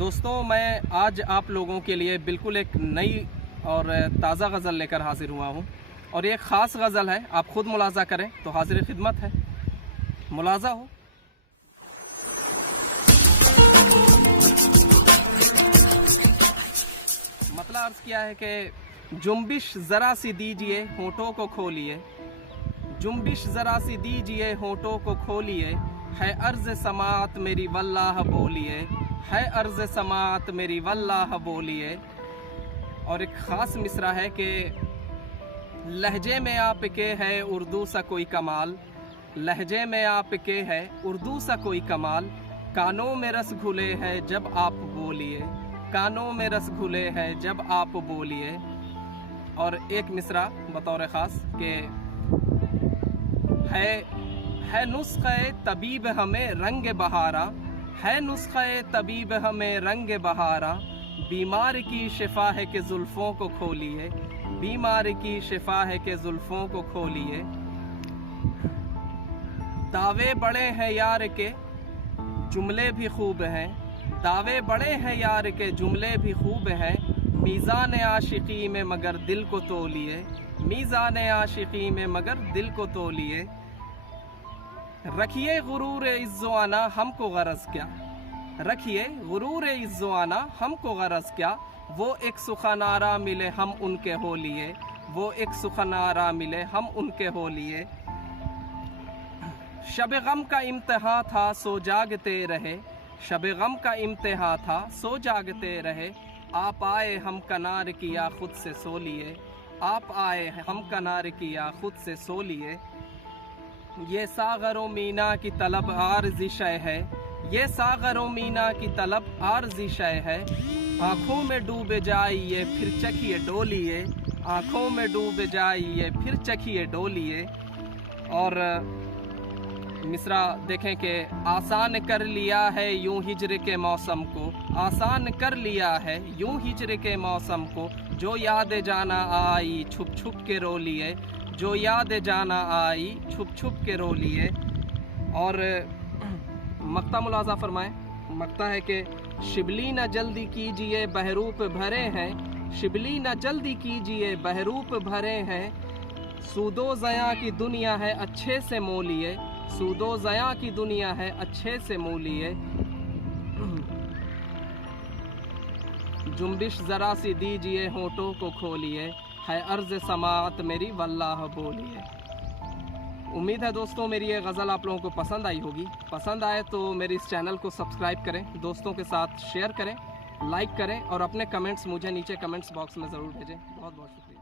दोस्तों, मैं आज आप लोगों के लिए बिल्कुल एक नई और ताज़ा गज़ल लेकर हाजिर हुआ हूँ और ये ख़ास गज़ल है। आप ख़ुद मुलाज़ा करें तो हाजिर खिदमत है, मुलाज़ा हो। मतलब अर्ज़ किया है कि जुम्बिश ज़रा सी दीजिए होठों को खोलिए, जुम्बिश ज़रा सी दीजिए होठों को खोलिए, है अर्ज़ समात मेरी वल्लाह बोलिए, है अर्ज़ समात मेरी वल्लाह बोलिए। और एक ख़ास मिसरा है कि लहजे में आपके है उर्दू सा कोई कमाल, लहजे में आपके है उर्दू सा कोई कमाल, कानों में रस घुले है जब आप बोलिए, कानों में रस घुले है जब आप बोलिए। और एक मिसरा बतौर ख़ास के है नुस्खे तबीब हमें रंग बहारा, है नुस्खे तबीब हमें रंग बहारा, बीमार की शिफा है कि जुल्फ़ों को खोलिए, बीमार की शिफा है कि जुल्फ़ों को खोलिए। दावे बड़े हैं यार के जुमले भी खूब हैं, दावे बड़े हैं यार के जुमले भी खूब हैं, मीज़ान आशिकी में मगर दिल को तोलिए, मीज़ान आशिकी में मगर दिल को तोलिए। रखिए गुरूर इज़्ज़ो आना हमको गरज क्या, रखिए गुरूर इज़्ज़ो आना हमको गरज क्या, वो एक सुखनारा मिले हम उनके हो लिए, वो एक सुखनारा मिले हम उनके हो लिए। शब गम का इम्तिहान था सो जागते रहे, शब गम का इम्तिहान था सो जागते रहे, आप आए हम कनार किया खुद से सो लिए, आप आए हम कनार किया खुद से सो लिए। ये सागरो मीना की तलब आरज़ी शय है, ये सागरो मीना की तलब आरज़ी शय है, आँखों में डूबे जाइए फिर चखिए डोलिए, आँखों में डूबे जाइए फिर चखिए डोलिए। और मिसरा देखें कि आसान कर लिया है यूं हिज्र के मौसम को, आसान कर लिया है यूं हिज्र के मौसम को, जो याद जाना आई छुप छुप के रो लिए, जो याद जाना आई छुप छुप के रो लिए। और मक्ता मुलाजा फरमाएं, मक्ता है कि शिबली न जल्दी कीजिए बहरूप भरे हैं, शिबली न जल्दी कीजिए बहरूप भरे हैं, सूदो ज़या की दुनिया है अच्छे से मोलिए, सूदो ज़या की दुनिया है अच्छे से मोलिए। जुम्बिश ज़रा सी दीजिए होठों को खोलिए, है अर्ज़ समात मेरी वल्लाह बोलिए। उम्मीद है दोस्तों मेरी ये गज़ल आप लोगों को पसंद आई होगी। पसंद आए तो मेरे इस चैनल को सब्सक्राइब करें, दोस्तों के साथ शेयर करें, लाइक करें और अपने कमेंट्स मुझे नीचे कमेंट्स बॉक्स में ज़रूर भेजें। बहुत बहुत शुक्रिया।